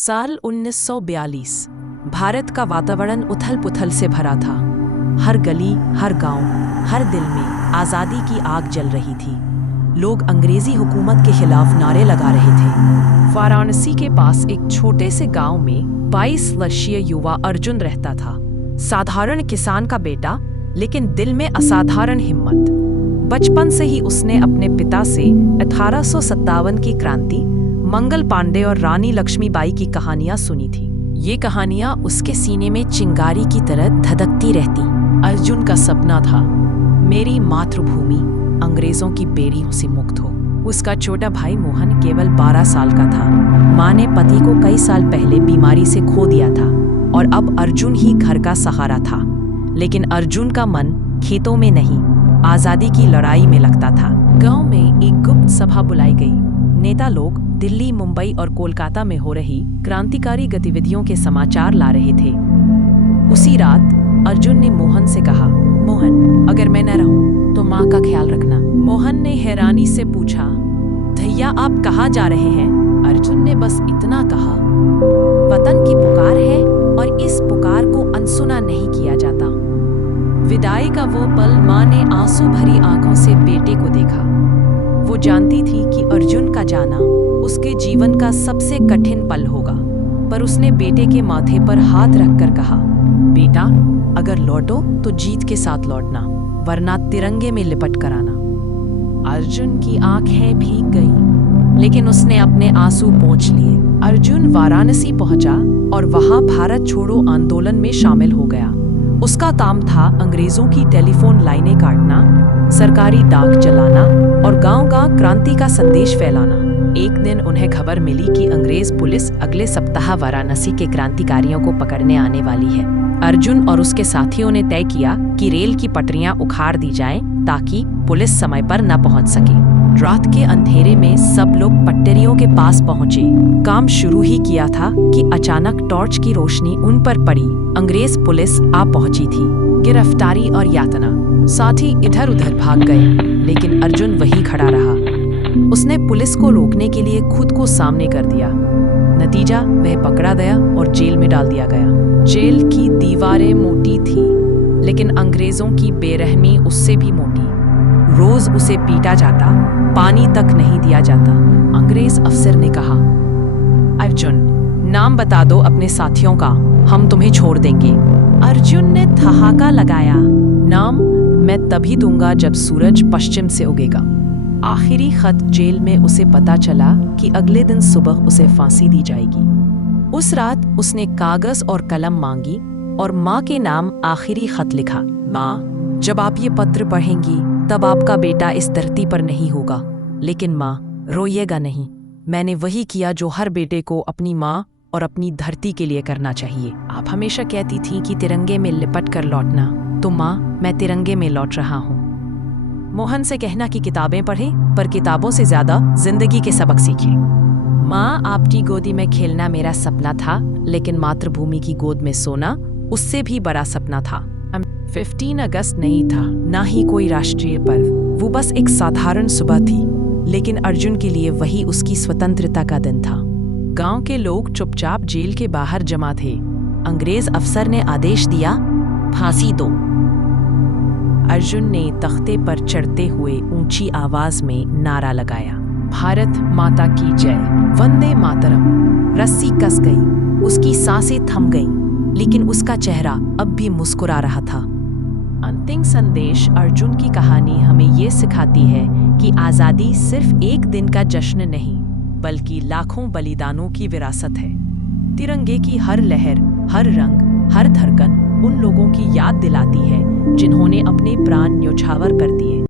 साल 1942। भारत का वातावरण उथल-पुथल से भरा था। हर गली, हर गांव, हर दिल में आज़ादी की आग जल रही थी। लोग अंग्रेजी हुकूमत के खिलाफ नारे लगा रहे थे। वाराणसी के पास एक छोटे से गांव में 22 वर्षीय युवा अर्जुन रहता था। साधारण किसान का बेटा, लेकिन दिल में असाधारण हिम्मत। बचपन से ही उसने अपने पिता से 1857 की क्रांति, मंगल पांडे और रानी लक्ष्मीबाई की कहानियां सुनी थी। ये कहानियां उसके सीने में चिंगारी की तरह धधकती रहती। अर्जुन का सपना था, मेरी मातृभूमि अंग्रेजों की बेड़ियों से मुक्त हो। उसका छोटा भाई मोहन केवल 12 साल का था। माँ ने पति को कई साल पहले बीमारी से खो दिया था और अब अर्जुन ही घर का सहारा था। लेकिन अर्जुन का मन खेतों में नहीं, आज़ादी की लड़ाई में लगता था। गांव में एक गुप्त सभा बुलाई गई। नेता लोग दिल्ली, मुंबई और कोलकाता में हो रही क्रांतिकारी गतिविधियों के समाचार ला रहे थे। उसी रात अर्जुन ने मोहन से कहा, मोहन, अगर मैं न रहूं तो माँ का ख्याल रखना। मोहन ने हैरानी से पूछा, भैया आप कहाँ जा रहे हैं? अर्जुन ने बस इतना कहा, वतन की पुकार है और इस पुकार को अनसुना नहीं किया जाता। विदाई का वो पल, माँ ने आंसू भरी आंखों से बेटे को देखा। वो जानती थी कि अर्जुन का जाना उसके जीवन का सबसे कठिन पल होगा, पर उसने बेटे के माथे पर हाथ रखकर कहा, बेटा, अगर लौटो तो जीत के साथ लौटना, वरना तिरंगे में लिपट कर आना। अर्जुन की आंखें भीग गई, लेकिन उसने अपने आंसू पोंछ लिए। अर्जुन वाराणसी पहुंचा और वहां भारत छोड़ो आंदोलन में शामिल हो गया। उसका काम था अंग्रेजों की टेलीफोन लाइनें काटना, सरकारी डाक चलाना और गांव-गांव क्रांति का संदेश फैलाना। एक दिन उन्हें खबर मिली कि अंग्रेज पुलिस अगले सप्ताह वाराणसी के क्रांतिकारियों को पकड़ने आने वाली है। अर्जुन और उसके साथियों ने तय किया कि रेल की पटरियां उखाड़ दी जाएं ताकि पुलिस समय पर न पहुंच सके। रात के अंधेरे में सब लोग पटरियों के पास पहुंचे। काम शुरू ही किया था कि अचानक टॉर्च की रोशनी उन पर पड़ी। अंग्रेज पुलिस आ पहुंची थी। गिरफ्तारी और यातना, साथी इधर उधर भाग गए, लेकिन अर्जुन वहीं खड़ा रहा। उसने पुलिस को रोकने के लिए खुद को सामने कर दिया। नतीजा, वह पकड़ा गया और जेल में डाल दिया गया। जेल की दीवारें मोटी थी, लेकिन अंग्रेजों की बेरहमी उससे भी मोटी। रोज उसे पीटा जाता, पानी तक नहीं दिया जाता। अंग्रेज अफसर ने कहा, अर्जुन, नाम बता दो अपने साथियों का, हम तुम्हें छोड़ देंगे। अर्जुन ने ठहाका लगाया, नाम मैं तभी दूंगा जब सूरज पश्चिम से उगेगा। आखिरी खत जेल में उसे पता चला कि अगले दिन सुबह उसे फांसी दी जाएगी। उस रात उसने कागज और कलम मांगी और माँ के नाम आखिरी खत लिखा। माँ, जब आप ये पत्र पढ़ेंगी तब आपका बेटा इस धरती पर नहीं होगा, लेकिन माँ, रोइएगा नहीं। मैंने वही किया जो हर बेटे को अपनी माँ और अपनी धरती के लिए करना चाहिए। आप हमेशा कहती थी कि तिरंगे में लिपट कर लौटना, तो माँ, मैं तिरंगे में लौट रहा हूँ। मोहन से कहना कि किताबें पढ़ें, पर किताबों से ज्यादा जिंदगी के सबक सीखें। माँ, आपकी गोदी में खेलना मेरा सपना था, लेकिन मातृभूमि की गोद में सोना उससे भी बड़ा सपना था। 15 अगस्त नहीं था, ना ही कोई राष्ट्रीय पर्व, वो बस एक साधारण सुबह थी, लेकिन अर्जुन के लिए वही उसकी स्वतंत्रता का दिन था। गांव के लोग चुपचाप जेल के बाहर जमा थे। अंग्रेज अफसर ने आदेश दिया, फांसी दो। अर्जुन ने तख्ते पर चढ़ते हुए ऊंची आवाज में नारा लगाया, भारत माता की जय, वंदे मातरम। रस्सी कस गई, उसकी सांसें थम गईं, लेकिन उसका चेहरा अब भी मुस्कुरा रहा था। अंतिम संदेश, अर्जुन की कहानी हमें ये सिखाती है कि आज़ादी सिर्फ एक दिन का जश्न नहीं, बल्कि लाखों बलिदानों की विरासत है। तिरंगे की हर लहर, हर रंग, हर धड़कन उन लोगों की याद दिलाती है जिन्होंने अपने प्राण न्यौछावर कर दिए।